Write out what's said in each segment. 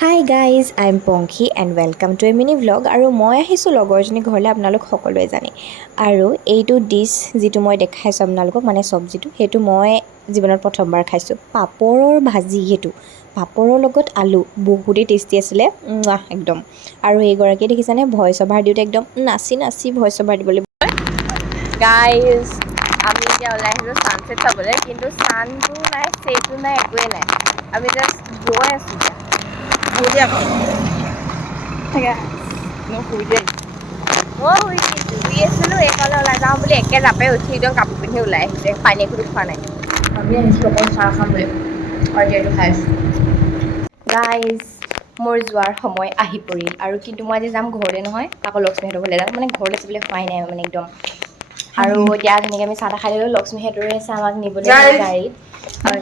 Hi guys I am Pankhi and welcome to A mini vlog আৰু মই আহিছোঁ লগৰজনী ঘৰলৈ আপোনালোক সকলোৱে জানে আৰু এইটো ডিছ যিটো মই দেখাইছোঁ আপোনালোকক মানে চব্জিটো সেইটো মই জীৱনত প্ৰথমবাৰ খাইছোঁ পাপৰৰ ভাজি সেইটো পাপৰৰ লগত আলু বহুতেই টেষ্টি আছিলে একদম আৰু এইগৰাকী দেখিছেনে ভইচ অভাৰ দিওঁতে একদম নাচি নাচি ভইচ অভাৰ দিবলৈ গাইজ আমি এতিয়া ওলাই আহিছোঁ ছানছেট চাবলৈ কিন্তু ছানটো নাই ছেটো নাই একোৱেই নাই আমি জাষ্ট গৈ আছোঁ এতিয়া মই শুই আছিলোঁ এইফালে ওলাই যাওঁ বুলি একে জাপে উঠি একদম কাপোৰ পিন্ধি ওলাই আহিছে পানী একোটো খোৱা নাই আমি আহিছোঁ অকল চাহ খাম বুলি আৰু এইটো খাই আছোঁ গাইজ মোৰ যোৱাৰ সময় আহি পৰিল আৰু কিন্তু মই আজি যাম ঘৰলৈ নহয় আকৌ লক্ষ্মীহঁতৰ ঘৰলৈ যাম মানে ঘৰলৈ যাবলৈ হোৱাই নাই মানে একদম আৰু এতিয়া ধুনীয়াকৈ আমি চাহ তাহ খাই দিলোঁ লক্ষ্মীহঁতৰে আছে আমাক নিবলৈ গাড়ীত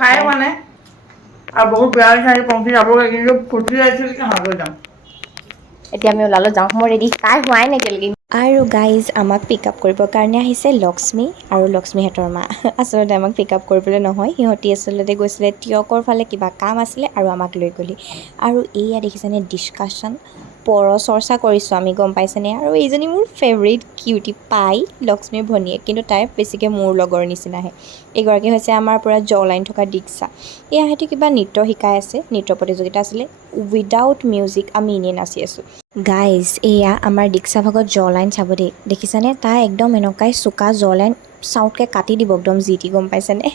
খাই মানে আৰু বহুত বেয়া হৈছে পংখী যাবগৈ কিন্তু ফূৰ্তি লাগিছিল কি হাগৈ যাম এতিয়া আমি ওলালোঁ যাওঁ মই ৰেডি তাই হোৱাই নাই এতিয়ালৈকে আৰু গাইজ আমাক পিক আপ কৰিবৰ কাৰণে আহিছে লক্ষ্মী আৰু লক্ষ্মীহঁতৰ মা আচলতে আমাক পিক আপ কৰিবলৈ নহয় সিহঁতি আচলতে গৈছিলে তিয়কৰ ফালে কিবা কাম আছিলে আৰু আমাক লৈ গ'লি আৰু এয়া দেখিছেনে ডিছকাশ্যন চৰ্চা কৰিছোঁ আমি গম পাইছেনে আৰু এইজনী মোৰ ফেভৰেট কিউটি পাই লক্ষ্মীৰ ভনীয়েক কিন্তু তাই বেছিকৈ মোৰ লগৰ নিচিনাহে এইগৰাকী হৈছে আমাৰ পূৰা জ লাইন থকা দীক্ষা এয়া সিহঁতি কিবা নৃত্য শিকাই আছে নৃত্য প্ৰতিযোগিতা আছিলে উইদাউট মিউজিক আমি এনেই নাচি আছোঁ গাইজ এয়া আমাৰ দীক্ষা ভাগত জ লাইন চাব দেই দেখিছানে তাই একদম এনেকুৱাই চোকা জ লাইন চাউটকৈ কাটি দিব একদম যি টি গম পাইছেনে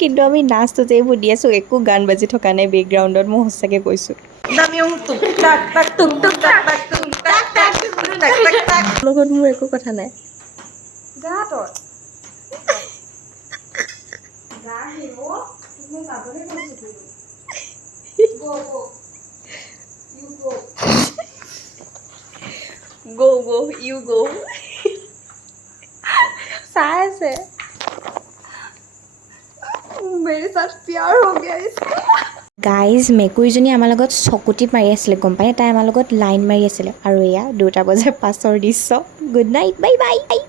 কিন্তু আমি নাচটোতে এইবোৰ দি আছোঁ একো গান বাজি থকা নাই বেকগ্ৰাউণ্ডত মই সঁচাকৈ কৈছোঁ লগত মোৰ একো কথা নাই Go, you go. चाय से मेरे साथ प्यार हो गया इसका গাইজ মেকুৰীজনী আমাৰ লগত চকুটি মাৰি আছিলে গম পাই তাই আমাৰ লগত লাইন মাৰি আছিলে আৰু এয়া 2টা বজাৰ পাছৰ দৃশ্য গুড নাইট বাই বাই